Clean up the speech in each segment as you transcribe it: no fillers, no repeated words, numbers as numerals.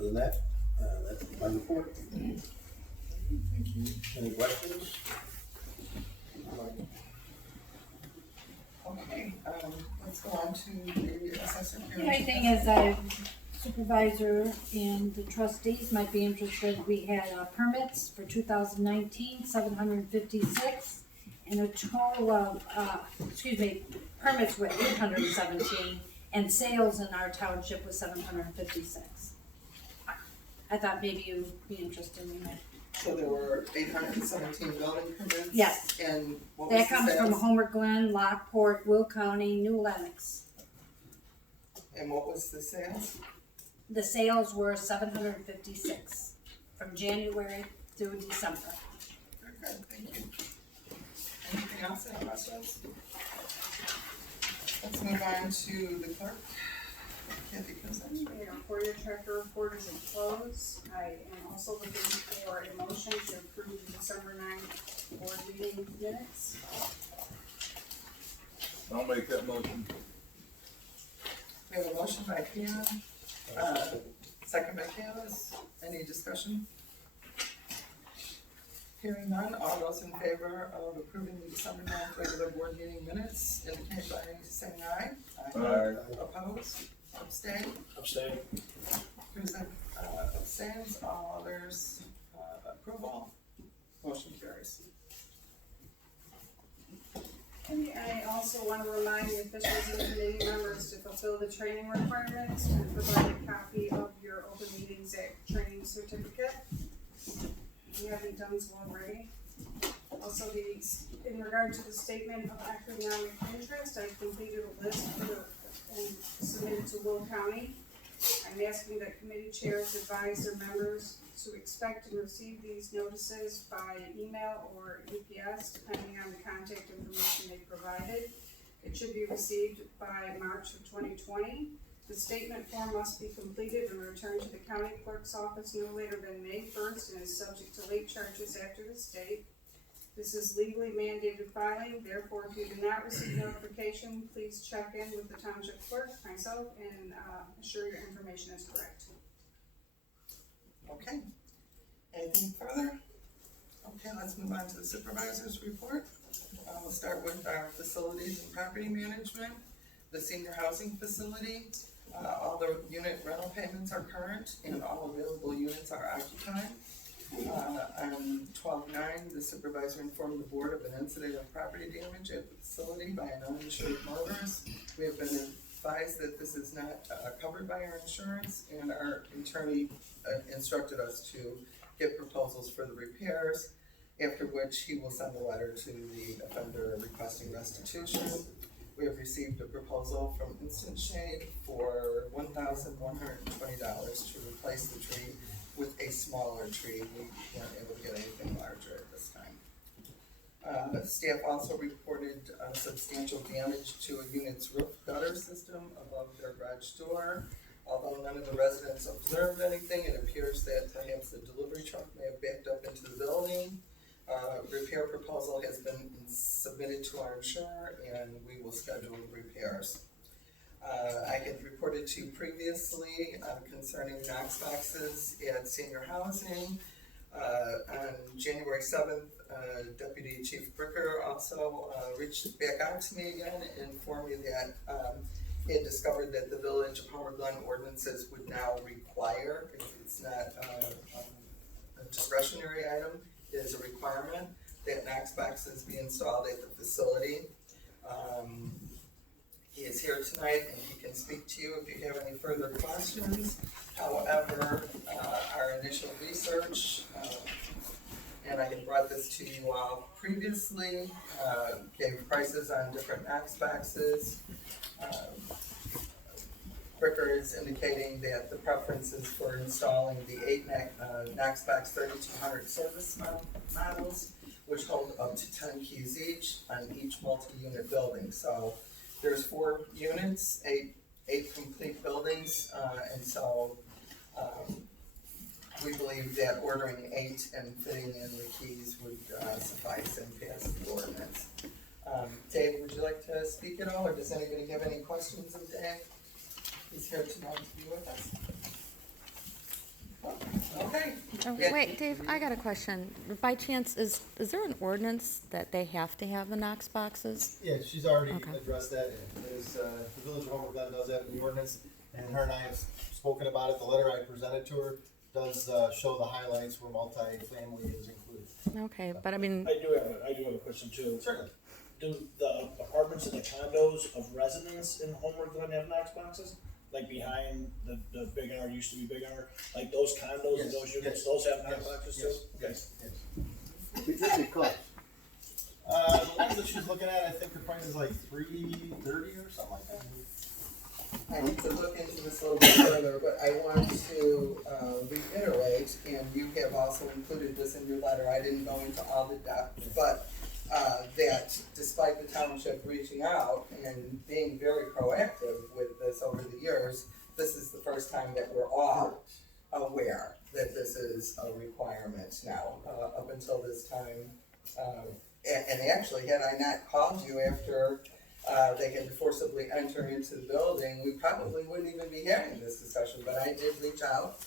Other than that, that's my report. Thank you. Any questions? Okay, let's go on to the assessor. The only thing is, supervisor and the trustees might be interested, we had permits for 2019, 756, and a total of, permits were 817, and sales in our township was 756. I thought maybe you'd be interested in that. So there were 817 building permits? Yes. And what was That the comes from sales? Homer Glen, Lockport, Will County, New Lenox. And what was the sales? The sales were 756 from January through December. Okay, thank you. Anything else, any questions? Let's move on to the clerk. Kathy Cousins. For your treasurer report is enclosed. I am also looking for a motion to approve the December 9th board meeting minutes. I'll make that motion. We have a motion by Pam, second by Candace. Any discussion? Hearing none, all those in favor of approving the December 9th regular board meeting minutes indicate by saying aye. Aye. Opposed? Abstain? Abstain. Susan abstains, all others approval. Motion carries. And I also want to remind the officials and committee members to fulfill the training requirements and provide a copy of your Open Meetings Act training certificate. If you haven't done so already. Also, in regard to the statement of economic interest, I've completed a list and submitted to Will County. I'm asking that committee chairs advise their members to expect and receive these notices by email or UPS, depending on the contact information they provided. It should be received by March of 2020. The statement form must be completed and returned to the county clerk's office no later than May 1st and is subject to late charges after this date. This is legally mandated filing, therefore if you do not receive notification, please check in with the township clerk, myself, and assure your information is correct. Okay. Anything further? Okay, let's move on to the supervisor's report. We'll start with our facilities and property management. The senior housing facility, all the unit rental payments are current and all available units are occupied. On 12/9, the supervisor informed the board of an incident of property damage at the facility by an uninsured motorist. We have been advised that this is not covered by our insurance, and our attorney instructed us to get proposals for the repairs, after which he will send a letter to the offender requesting restitution. We have received a proposal from Instant Shade for $1,120 to replace the tree with a smaller tree. We weren't able to get anything larger at this time. Staff also reported substantial damage to a unit's roof gutter system above their garage door. Although none of the residents observed anything, it appears that perhaps the delivery truck may have backed up into the building. Repair proposal has been submitted to our insurer and we will schedule the repairs. I had reported to you previously concerning Knox boxes at senior housing. On January 7th, Deputy Chief Bricker also reached back out to me again and informed me that he had discovered that the Village of Homer Glen ordinances would now require, if it's not a discretionary item, it is a requirement that Knox boxes be installed at the facility. He is here tonight and he can speak to you if you have any further questions. However, our initial research, and I had brought this to you all previously, gave prices on different Knox boxes. Bricker is indicating that the preference is for installing the 8 Knox box 3200 service models, which hold up to 10 keys each on each multi-unit building. So there's 4 units, 8 complete buildings, and so we believe that ordering 8 and fitting in the keys would suffice and pass the ordinance. Dave, would you like to speak at all, or does anybody have any questions of Dave? He's here tonight to be with us. Yeah. Wait, Dave, I got a question. By chance, is there an ordinance that they have to have the Knox boxes? Yeah, she's already Okay. addressed that. There's, the Village of Homer Glen does have the ordinance, and her and I have spoken about it. The letter I presented to her does, show the highlights where multifamily is included. Okay, but I mean, I do have a question too. Certainly. Do the apartments and the condos of residents in Homewood Glen have Knox boxes? Like behind the Big R used to be Big R, like those condos and Yes, those units, yes, those have Knox Yes, boxes too? yes, Okay. yes, yes. What they cost? The ones that she's looking at, I think the price is like $330 or something like that. I need to look into this a little bit further, but I want to reiterate, and you have also included this in your letter, I didn't go into all the depth, but that despite the township reaching out and being very proactive with this over the years, this is the first time that we're all aware that this is a requirement now. Up until this time, and actually, had I not called you after they had to forcibly enter into the building, we probably wouldn't even be having this discussion, but I did reach out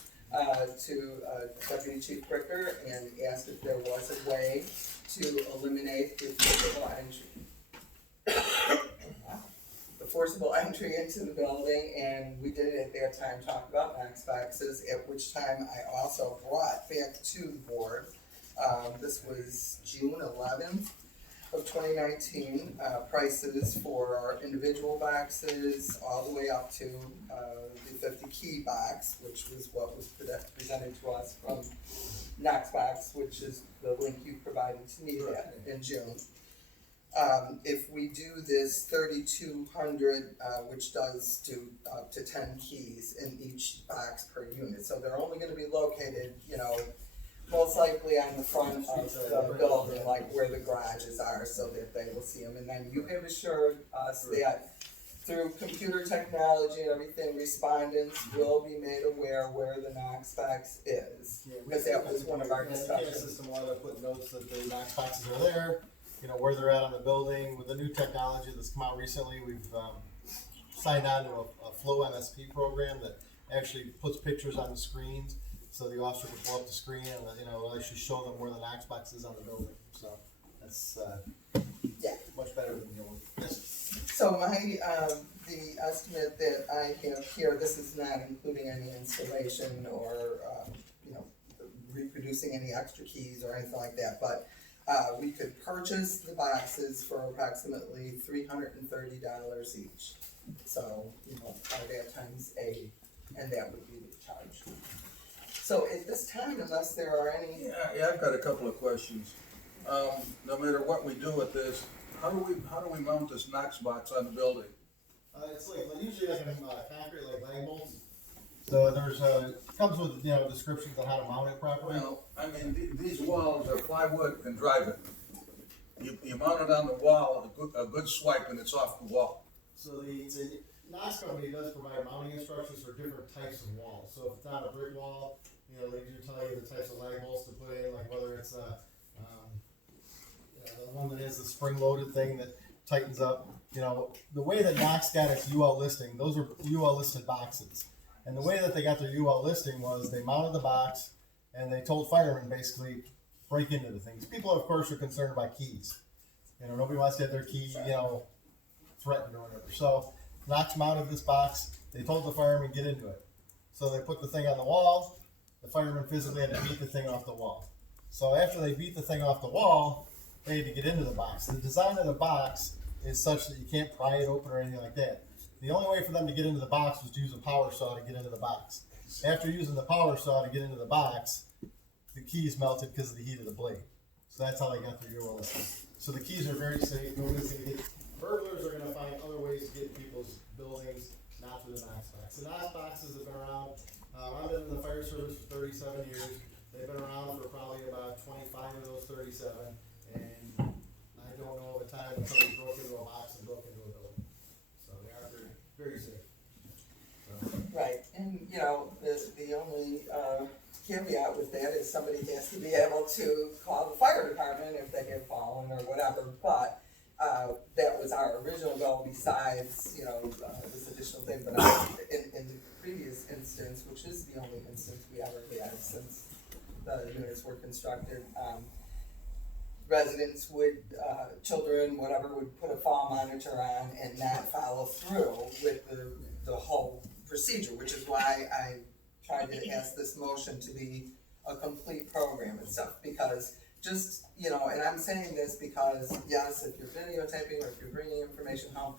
to Deputy Chief Bricker and asked if there was a way to eliminate the forcible entry into the building, and we did at that time talk about Knox boxes, at which time I also brought back to the board, this was June 11th of 2019, prices for our individual boxes all the way up to the 50 key box, which was what was presented to us from Knox Box, which is the link you provided to me that in June. If we do this 3,200, which does do up to 10 keys in each box per unit, so they're only gonna be located, most likely on the front of the building, like where the garages are, so that they will see them. And then you have assured us that through computer technology and everything, respondents will be made aware where the Knox box is. Because that was one of our And the discussions. camera system wanted to put notes that the Knox boxes are there, where they're at on the building. With the new technology that's come out recently, we've signed on to a Flow MSP program that actually puts pictures on the screens, so the officer can pull up the screen and will actually show them where the Knox box is on the building. So that's Yeah. much better than the old. Yes. So the estimate that I have here, this is not including any installation or, reproducing any extra keys or anything like that, but we could purchase the boxes for approximately $330 each. So, by that times A, and that would be the charge. So at this time, unless there are any, Yeah, I've got a couple of questions. No matter what we do with this, how do we mount this Knox box on the building? It's usually like a concrete, like lag bolts. So there's comes with descriptions on how to mount it properly. Well, I mean, these walls are plywood and drive-it. You mount it on the wall, a good swipe, and it's off the wall. So the Knox company does provide mounting instructions for different types of walls. So if it's not a brick wall, they do tell you the types of lag bolts to put in, like whether it's the one that has the spring-loaded thing that tightens up. The way that Knox got its UL listing, those are UL listed boxes. And the way that they got their UL listing was they mounted the box and they told firemen basically break into the things. People, of course, are concerned about keys. Nobody wants to have their key, threatened or whatever. So Knox mounted this box. They told the firemen get into it. So they put the thing on the wall. The firemen physically had to beat the thing off the wall. So after they beat the thing off the wall, they had to get into the box. The design of the box is such that you can't pry it open or anything like that. The only way for them to get into the box was to use a power saw to get into the box. After using the power saw to get into the box, the keys melted because of the heat of the blade. So that's how they got their UL listing. So the keys are very safe. Nobody's going to get. Burglars are going to find other ways to get in people's buildings, not through the Knox box. The Knox boxes have been around. I've been in the fire service for 37 years. They've been around for probably about 25 of those 37. And I don't know of a time when somebody broke into a box and broke into a building. So they are very, very safe. right, and the only caveat with that is somebody has to be able to call the fire department if they get fallen or whatever, but that was our original goal besides, this additional thing, but in the previous instance, which is the only instance we ever had since the units were constructed, residents would, children, whatever, would put a fall monitor on and not follow through with the whole procedure, which is why I tried to ask this motion to be a complete program and stuff, because just, you know, and I'm saying this because, yes, if you're videotaping or if you're bringing information home,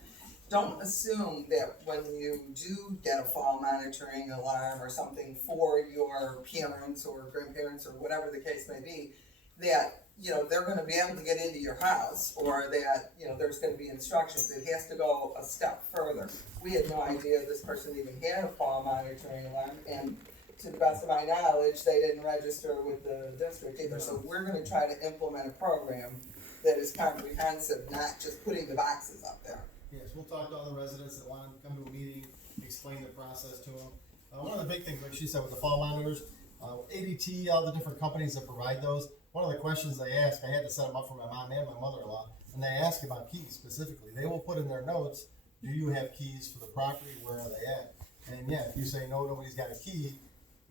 don't assume that when you do get a fall monitoring alarm or something for your parents or grandparents or whatever the case may be, that, you know, they're gonna be able to get into your house, or that, you know, there's gonna be instructions. It has to go a step further. We had no idea this person even had a fall monitoring alarm, and to the best of my knowledge, they didn't register with the district either. So we're gonna try to implement a program that is comprehensive, not just putting the boxes up there. Yes, we'll talk to all the residents that want to come to a meeting, explain the process to them. One of the big things, like she said, with the fall monitors, ADT, all the different companies that provide those, one of the questions they ask, I had to set them up for my mom and my mother-in-law, and they ask about keys specifically. They will put in their notes, do you have keys for the property, where are they at? And yeah, if you say, no, nobody's got a key,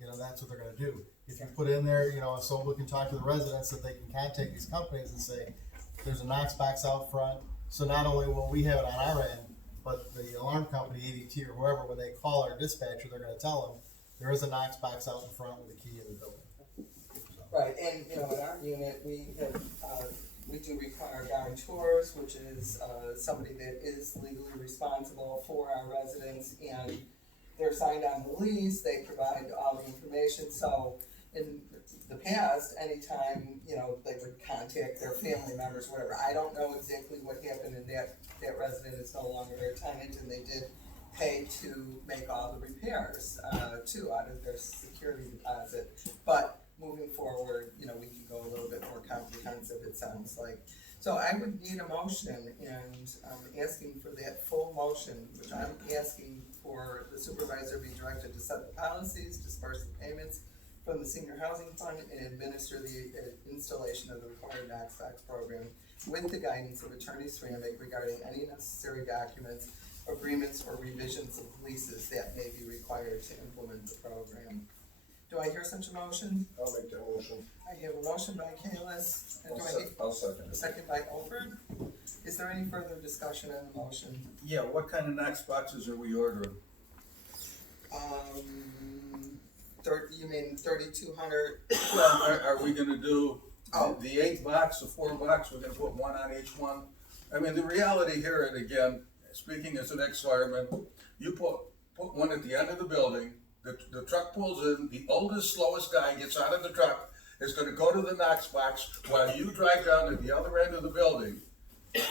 you know, that's what they're gonna do. If you put in there, you know, so we can talk to the residents that they can contact these companies and say, there's a Knox box out front, so not only will we have it on our end, but the alarm company, ADT or whoever, when they call our dispatcher, they're gonna tell them, there is a Knox box out in front with a key in the building. Right, and, you know, in our unit, we have, we do require guarantors, which is, somebody that is legally responsible for our residents, and they're signed on the lease, they provide all the information, so in the past, anytime, you know, they would contact their family members, whatever, I don't know exactly what happened, and that resident is no longer their tenant, and they did pay to make all the repairs, too, out of their security deposit, but moving forward, you know, we can go a little bit more comprehensive, it sounds like. So I would need a motion, and I'm asking for that full motion, which I'm asking for the supervisor be directed to set the policies, disperse the payments from the senior housing fund, and administer the installation of the required Knox box program with the guidance of Attorney Sramick regarding any necessary documents, agreements, or revisions of leases that may be required to implement the program. Do I hear such a motion? I'll make that motion. I have a motion by Kalis, and do I hear I'll second a it. second by Olford? Is there any further discussion on the motion? Yeah, what kind of Knox boxes are we ordering? You mean 3,200? Well, are we gonna do Oh. the 8 box, the 4 box, we're gonna put one on each one? I mean, the reality here, and again, speaking as an ex-fireman, you put one at the end of the building, the truck pulls in, the oldest, slowest guy gets out of the truck, is gonna go to the Knox box while you drive down to the other end of the building. And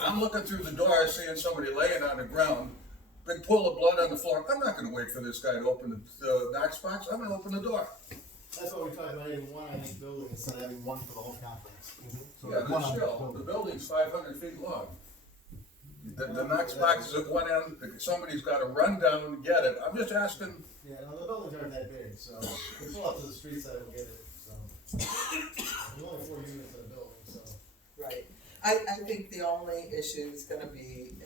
I'm looking through the door, seeing somebody laying on the ground, big pool of blood on the floor. I'm not gonna wait for this guy to open the Knox box, I'm gonna open the door. That's why we talked about having one on each building instead of having one for the whole complex. So Yeah, one the on each shell, building. the building's 500 feet long. The Knox box is at one end, somebody's gotta run down and get it. I'm just asking, Yeah, no, the buildings aren't that big, so we pull up to the street side and get it, so. There's only 4 units in a building, so. Right. I think the only issue is gonna be,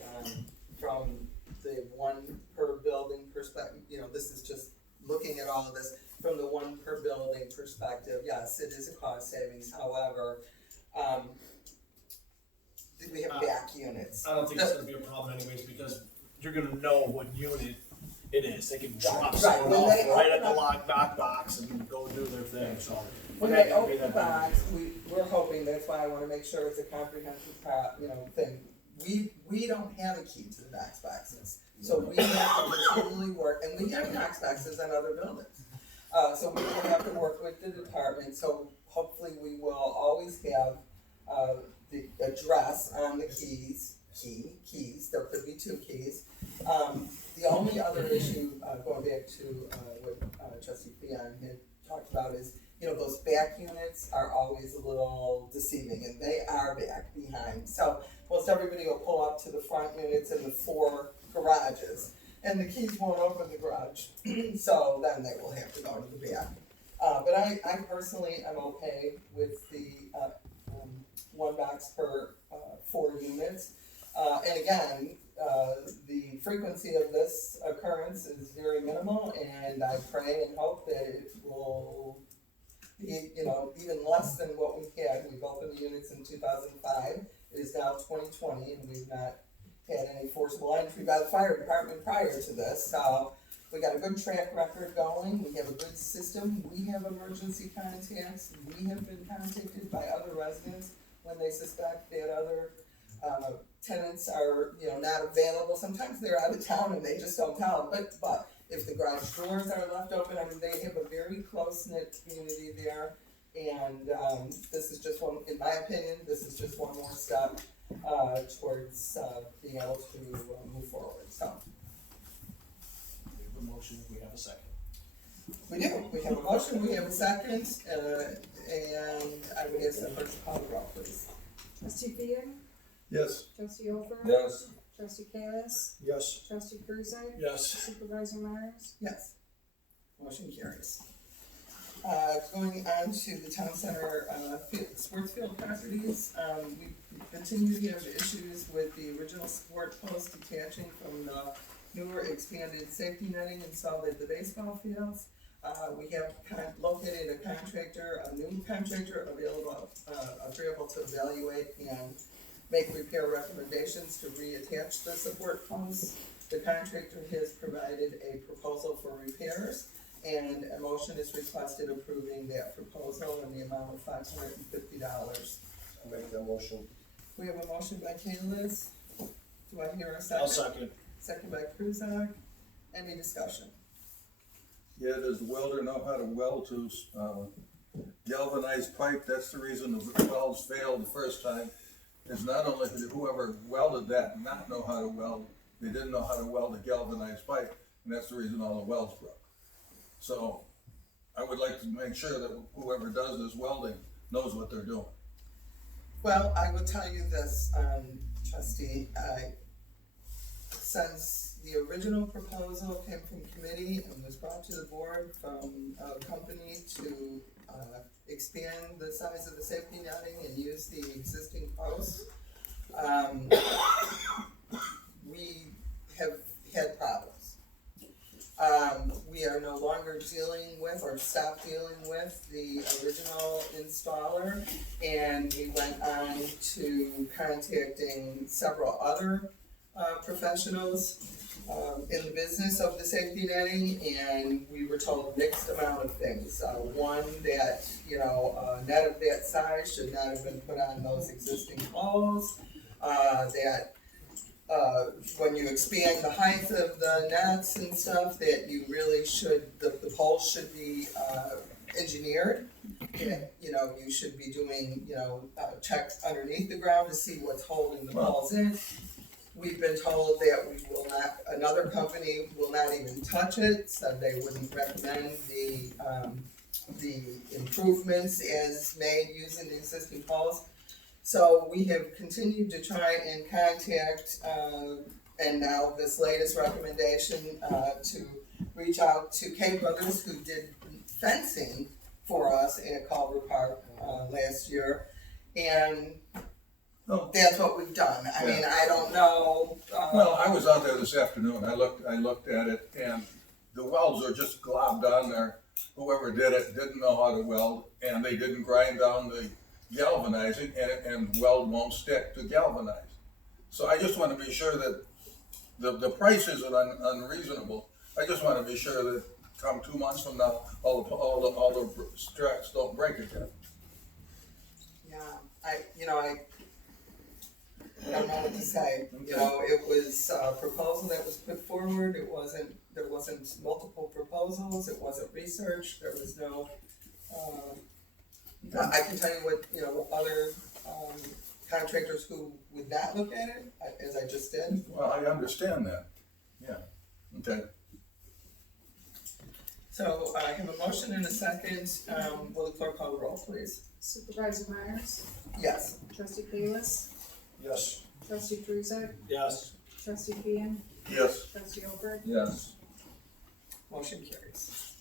from the one per building perspective, you know, this is just looking at all of this from the one per building perspective. Yes, it is a cost savings, however, we have back units. I don't think it's gonna be a problem anyways, because you're gonna know what unit it is. They can drop Right, someone when off they right at open the up- lock box and go do their thing, so. When it they ain't gonna be open the that big. box, we're hoping, that's why I wanna make sure it's a comprehensive, thing. We don't have a key to the Knox boxes, so we have to continually work, and we have Knox boxes in other buildings. So we will have to work with the department, so hopefully we will always have, the address on the keys, there could be 2 keys. The only other issue, going back to, what, Trustee Theon had talked about is, you know, those back units are always a little deceiving, and they are back behind. So most everybody will pull up to the front units in the 4 garages, and the keys won't open the garage, so then they will have to go to the back. But I personally am okay with the, 1 box per, 4 units. And again, the frequency of this occurrence is very minimal, and I pray and hope that it will even less than what we had. We've opened the units in 2005. It is now 2020, and we've not had any forcible entry by the fire department prior to this. So we got a good track record going. We have a good system. We have emergency contacts. We have been contacted by other residents when they suspect that other tenants are, not available. Sometimes they're out of town and they just don't tell them. But if the garage doors are left open, they have a very close-knit community there. And this is just one, in my opinion, this is just one more step towards being able to move forward. So We have a motion, we have a second. we do. We have a motion, we have a second, and I would ask the clerk to call the roll, please. Trustee Fian, Yes. trustee Ofer, Yes. trustee Kalis, Yes. trustee Kruzak, Yes. supervisor Myers. Yes. Motion carries. Going on to the town center sports field properties, we continue to have issues with the original sport post detaching from the newer expanded safety netting installed at the baseball fields. We have located a contractor, a new contractor agreeable to evaluate and make repair recommendations to reattach the support posts. The contractor has provided a proposal for repairs, and a motion is requested approving that proposal in the amount of $550. I'll make that motion. We have a motion by Kalis. Do I hear a second? I'll second. Second by Kruzak. Any discussion? Yeah, does the welder know how to weld to galvanized pipe? That's the reason the welds failed the first time. Is not only did whoever welded that not know how to weld, they didn't know how to weld a galvanized pipe, and that's the reason all the welds broke. So I would like to make sure that whoever does this welding knows what they're doing. Well, I will tell you this, trustee, since the original proposal came from committee and was brought to the board from a company to expand the size of the safety netting and use the existing posts, we have had problems. We are no longer dealing with or stopped dealing with the original installer, and we went on to contacting several other professionals in the business of the safety netting, and we were told a mixed amount of things. One, that, a net of that size should not have been put on those existing poles, that when you expand the height of the nets and stuff, that you really should, the poles should be engineered. That, you should be doing, checks underneath the ground to see what's holding the poles in. We've been told that we will not, another company will not even touch it, said they wouldn't recommend the improvements as made using the existing poles. So we have continued to try and contact, and now this latest recommendation, to reach out to K Brothers, who did fencing for us at Culver Park, last year. And that's what we've done. I mean, I don't know. Well, I was out there this afternoon. I looked at it, and the welds are just globbed on there. Whoever did it didn't know how to weld, and they didn't grind down the galvanizing, and weld won't stick to galvanize. So I just want to be sure that the price isn't unreasonable. I just want to be sure that come 2 months from now, all the tracks don't break again. Yeah, I don't know what to say. It was a proposal that was put forward. There wasn't multiple proposals. It wasn't research. There was no, I can tell you what, other, contractors who would not look at it, as I just did. Well, I understand that. Yeah, okay. So I have a motion and a second. Will the clerk call the roll, please? Supervisor Myers, Yes. trustee Kalis, Yes. trustee Kruzak, Yes. trustee Fian, Yes. trustee Ofer, Yes. Motion carries.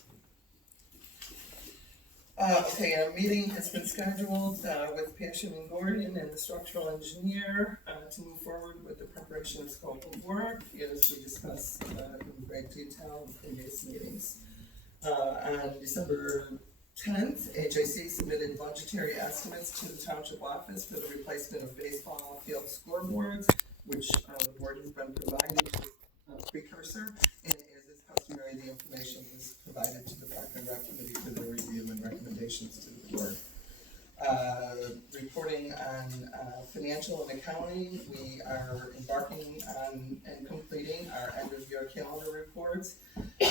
Okay, a meeting has been scheduled with Passion and Gordon and the structural engineer to move forward with the preparation of scope of work, as we discussed in great detail in previous meetings. On December 10th, HAC submitted budgetary estimates to the township office for the replacement of baseball field scoreboards, which the board has been provided a precursor, and as is customary, the information is provided to the Park and Rec Committee for their review and recommendations to the board. Reporting on financial and accounting, we are embarking on and completing our end of year calendar reports. You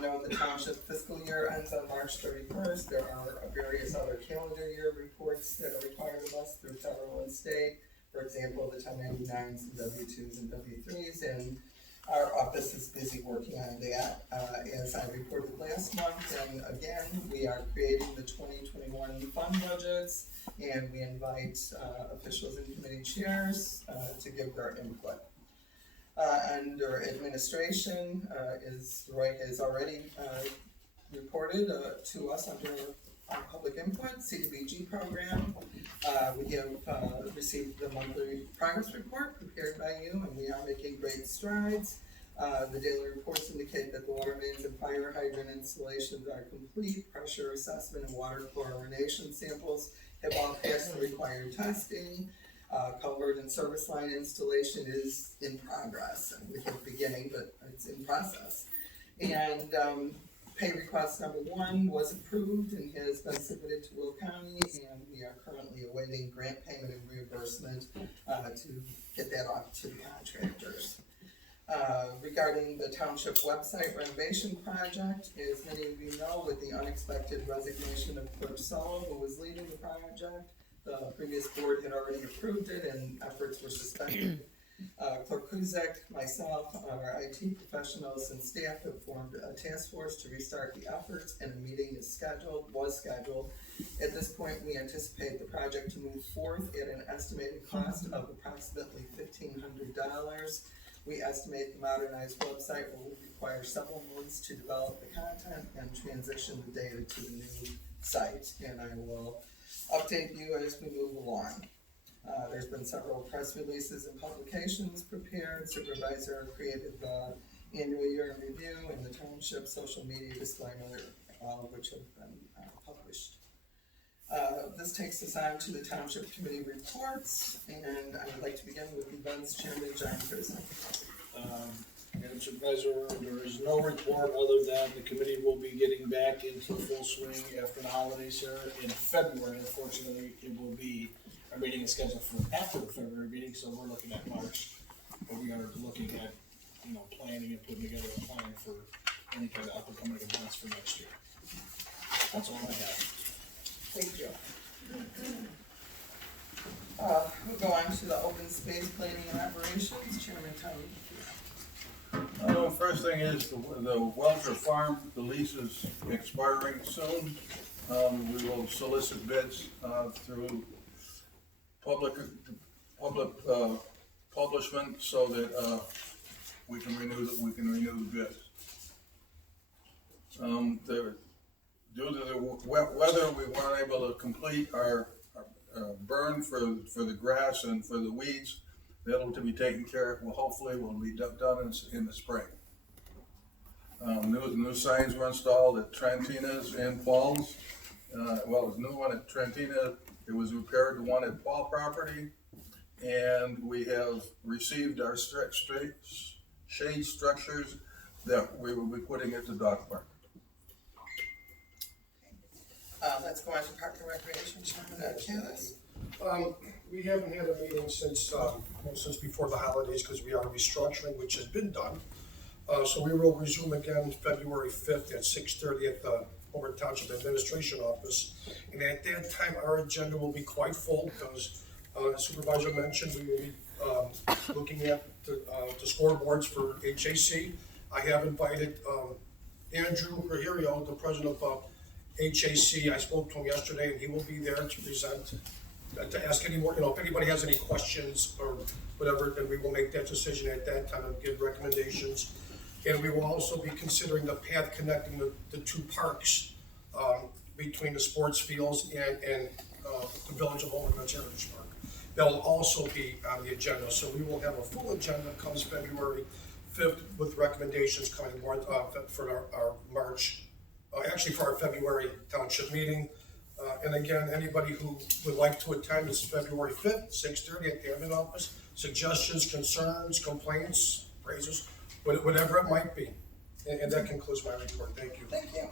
know, the township fiscal year ends on March 31st. There are various other calendar year reports that are required of us through federal and state. For example, the 1099s, the W-2s and W-3s, and our office is busy working on that. As I reported last month, and again, we are creating the 2021 fund budgets, and we invite officials and committee chairs to give their input. Under administration, Roy has already reported to us under our public input, CDBG program. We have received the monthly progress report prepared by you, and we are making great strides. The daily reports indicate that the water mains and fire hydrant installations are complete. Pressure assessment and water chlorination samples have all passed the required testing. Culvert and service line installation is in progress. We have beginning, but it's in process. And pay request number 1 was approved and has been submitted to Will County, and we are currently awaiting grant payment and reimbursement to get that off to the contractors. Regarding the township website renovation project, as many of you know, with the unexpected resignation of Clerk Solo, who was leading the project, the previous board had already approved it and efforts were suspended. Clerk Kuzak, myself, our IT professionals and staff have formed a task force to restart the efforts, and a meeting was scheduled. At this point, we anticipate the project to move forth at an estimated cost of approximately $1,500. We estimate the modernized website will require several months to develop the content and transition the data to the new site, and I will update you as we move along. There's been several press releases and publications prepared. Supervisor created the annual year in review and the township social media disclaimer, which have been published. This takes us on to the township committee reports, and I would like to begin with events chairman John Friesen. Madam Supervisor, there is no report other than the committee will be getting back into full swing after the holidays here in February. Unfortunately, it will be, our meeting is scheduled for after the February meeting, so we're looking at March. But we are looking at, planning and putting together a plan for any kind of up-and-coming events for next year. That's all I have. Thank you. We'll go on to the open space planning and operations, Chairman Tony. First thing is the Welcher Farm, the lease is expiring soon. We will solicit bids through public publishment so that we can renew the bids. Due to the weather, we weren't able to complete our burn for the grass and for the weeds. That'll to be taken care of. Well, hopefully will be done in the spring. New signs were installed at Trentina's and Paul's. Well, the new one at Trentina, it was repaired to one at Paul property, and we have received our shade structures that we will be putting at the dog park. Let's go on to Park and Recreation, Chairman Candace. We haven't had a meeting since before the holidays because we are restructuring, which has been done. So we will resume again February 5th at 6:30 at the Hobart Township Administration Office. And at that time, our agenda will be quite full because, as Supervisor mentioned, we will be looking at the scoreboards for HAC. I have invited Andrew Rahirio, the president of HAC. I spoke to him yesterday, and he will be there to present, to ask any more, if anybody has any questions or whatever, then we will make that decision at that time and give recommendations. And we will also be considering the path connecting the two parks between the sports fields and the Village of Homer Heritage Park. That will also be on the agenda. So we will have a full agenda comes February 5th with recommendations coming more for our March actually for our February township meeting. And again, anybody who would like to attend is February 5th, 6:30 at the admin office. Suggestions, concerns, complaints, praises, whatever it might be. And that concludes my report. Thank you. Thank you.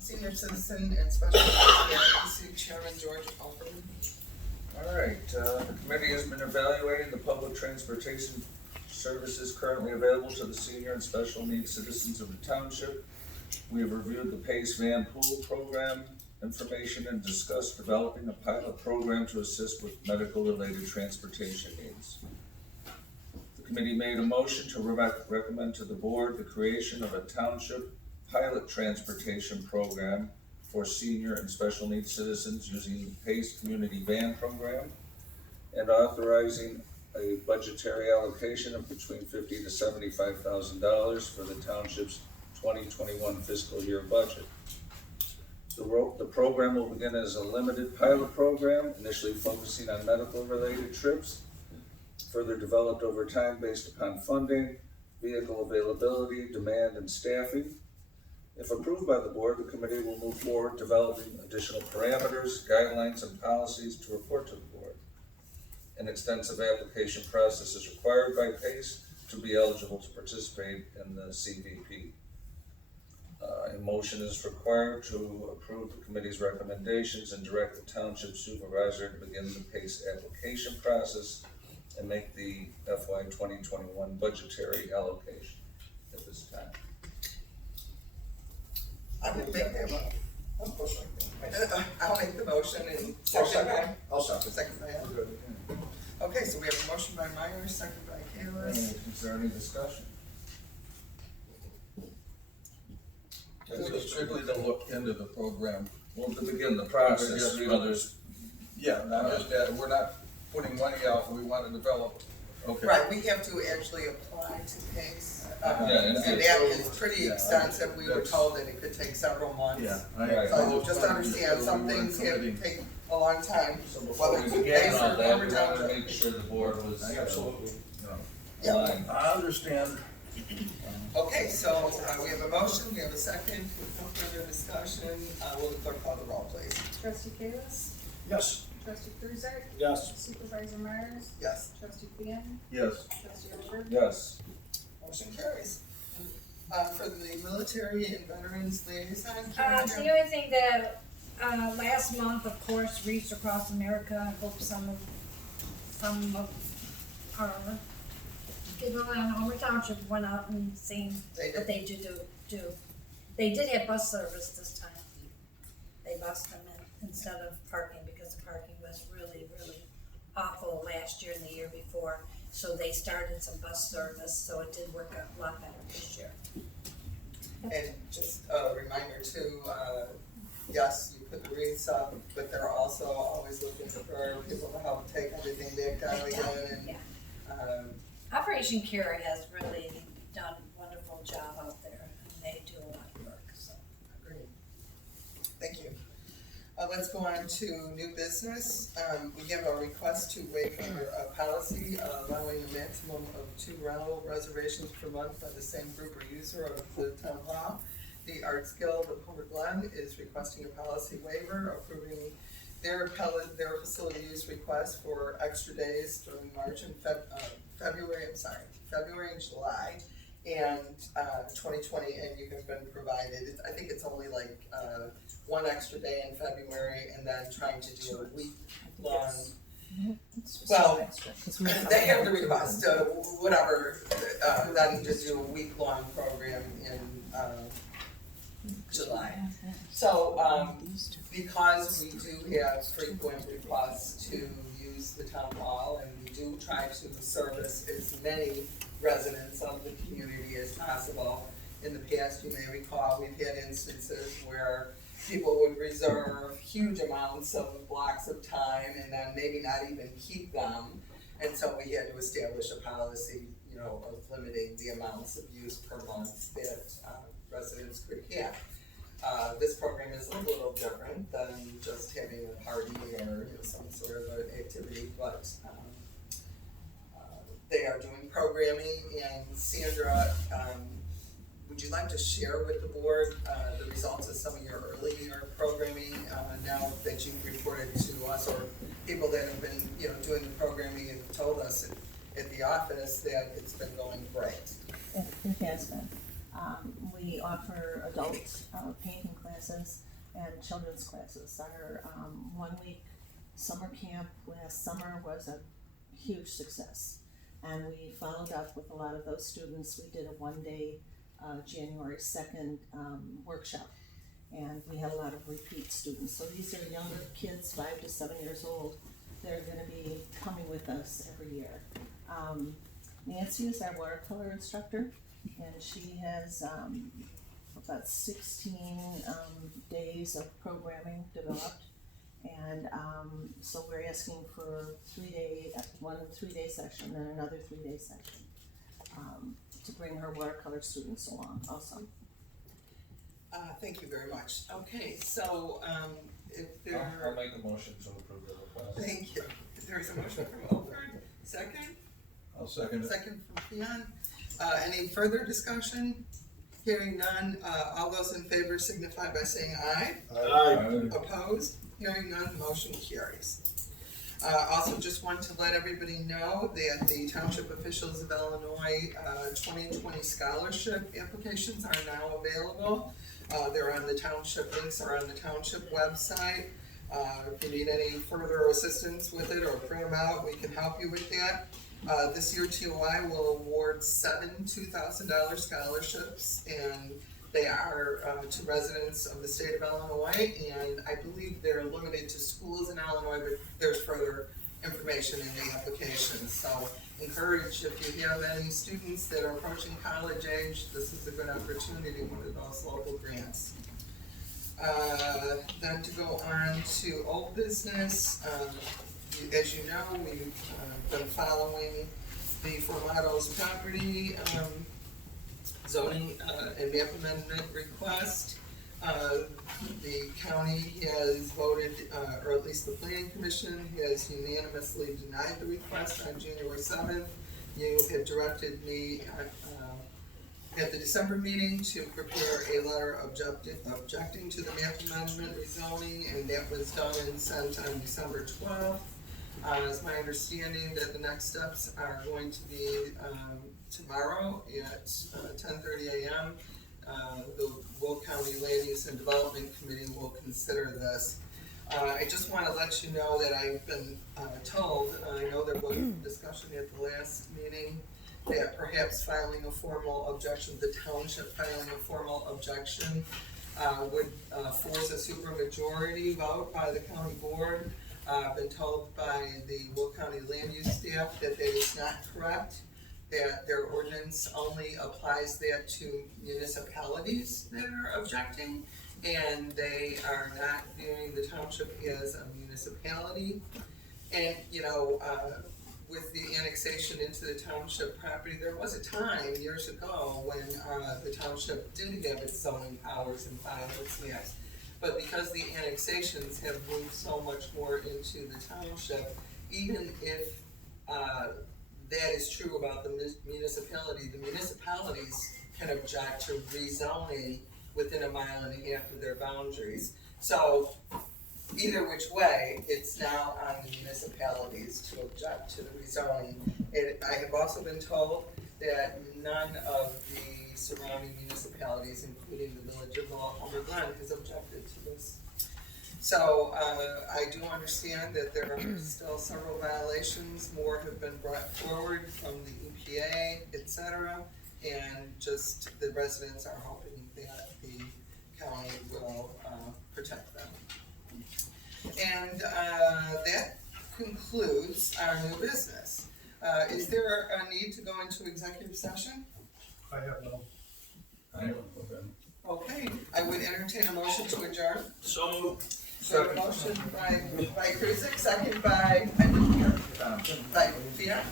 Senior Citizen and Special Needs Advocacy Chairman George Alford. All right, the committee has been evaluating the public transportation services currently available to the senior and special needs citizens of the township. We have reviewed the PACE van pool program information and discussed developing a pilot program to assist with medical-related transportation needs. The committee made a motion to recommend to the board the creation of a township pilot transportation program for senior and special needs citizens using the PACE community van program, and authorizing a budgetary allocation of between $50,000 to $75,000 for the township's 2021 fiscal year budget. The program will begin as a limited pilot program, initially focusing on medical-related trips, further developed over time based upon funding, vehicle availability, demand, and staffing. If approved by the board, the committee will move forward developing additional parameters, guidelines, and policies to report to the board. An extensive application process is required by PACE to be eligible to participate in the CVP. A motion is required to approve the committee's recommendations and direct the township supervisor to begin the PACE application process and make the FY 2021 budgetary allocation at this time. I will make that I'll make the motion and I'll second. second by Al. Okay, so we have a motion by Myers, second by Kalis. Is there any discussion? It's strictly to look into the program. Well, to begin the process, you know, there's, Yeah, not just that, we're not putting money out, we want to develop. Okay. Right, we have to actually apply to PACE. Yeah, And and that is pretty extensive. We were told that it could take several months. Yeah. Right. So just understand, some things have to take a long time, so before whether we it's began PACE all or that, we Lumber wanted to Township. make sure the board was, Absolutely. Yeah. aligned. I understand. Okay, so we have a motion, we have a second, with no further discussion, will the clerk call the roll, please? Trustee Kalis, Yes. trustee Kruzak, Yes. supervisor Myers, Yes, trustee Fian, Yes. trustee Alford. Yes. motion carries. For the military and veterans liaison, The Karen, only thing that, last month, of course, Reach Across America, I hope some of our people in Homer Township went out and seen They what they do. They did have bus service this time. They bused them in instead of parking, because the parking was really, really awful last year and the year before. So they started some bus service, so it did work out a lot better this year. and just a reminder too, yes, you put the wreaths up, but they're also always looking for people to help take everything back down again, Yeah. and, Operation Carry has really done a wonderful job out there, and they do a lot of work, so. Great. Thank you. Let's go on to new business. We have a request to waive a policy allowing a maximum of 2 rental reservations per month by the same group or user of the town hall. The Arts Guild of Homer Glen is requesting a policy waiver approving their facility use request for extra days during March and February and July, and 2020, and you have been provided, I think it's only like 1 extra day in February, and then trying to do a week long. Well, they have the request, whatever, then to do a week long program in July. So, because we do have frequent requests to use the town hall, and we do try to service as many residents of the community as possible. In the past, you may recall, we've had instances where people would reserve huge amounts of blocks of time and then maybe not even keep them. And so we had to establish a policy, you know, of limiting the amounts of use per month that residents could have. This program is a little different than just having a party or some sort of an activity, but they are doing programming, and Sandra, we would you like to share with the board, the results of some of your earlier programming, now that you've reported to us, or people that have been, doing the programming and told us at the office that it's been going great? It has been. We offer adult painting classes and children's classes. Our 1 week summer camp last summer was a huge success. And we followed up with a lot of those students. We did a 1-day January 2nd workshop. And we had a lot of repeat students. So these are younger kids, 5 to 7 years old. They're going to be coming with us every year. Nancy is our watercolor instructor, and she has about 16 days of programming developed. And so we're asking for 1 3-day session and another 3-day session to bring her watercolor students along also. Thank you very much. Okay, so if there, I'll make a motion to approve the request. thank you. There's a motion from Oakford, second. I'll second it. Second from Keon. Any further discussion? Hearing none, all those in favor signify by saying aye. Aye. Opposed? Hearing none, motion carries. Also just want to let everybody know that the Township Officials of Illinois 2020 scholarship applications are now available. They're on the Township, links are on the Township website. If you need any further assistance with it or print them out, we can help you with that. This year TOI will award 7 $2,000 scholarships, and they are to residents of the state of Illinois, and I believe they're limited to schools in Illinois, but there's further information in the application. So encourage, if you have any students that are approaching college age, this is a good opportunity, one of those local grants. Then to go on to old business, as you know, we've been following the Formatos property zoning and map amendment request. The county has voted, or at least the planning commission has unanimously denied the request on January 7th. You had directed me at the December meeting to prepare a letter objecting to the map amendment rezoning, and that was done and sent on December 12th. It's my understanding that the next steps are going to be tomorrow at 10:30 a.m. The Will County Land Use and Development Committee will consider this. I just want to let you know that I've been told, I know there was discussion at the last meeting, that perhaps filing a formal objection, the township filing a formal objection would force a supermajority vote by the county board. I've been told by the Will County Land Use staff that that is not correct, that their ordinance only applies that to municipalities that are objecting, and they are not viewing the township as a municipality. And, with the annexation into the township property, there was a time years ago when the township did have its zoning powers and file its maps. But because the annexations have moved so much more into the township, even if that is true about the municipality, the municipalities can object to rezoning within 1.5 miles of their boundaries. So either which way, it's now on the municipalities to object to the rezoning. I have also been told that none of the surrounding municipalities, including the village of Homer Glen, has objected to this. So I do understand that there are still several violations. More have been brought forward from the EPA, etc. And just the residents are hoping that the county will protect them. And that concludes our new business. Is there a need to go into executive session? I have no. Okay, I would entertain a motion to adjourn. So moved. So a motion by Kruzik, second by Fiat.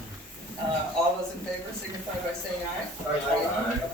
All those in favor signify by saying aye. Aye. Aye.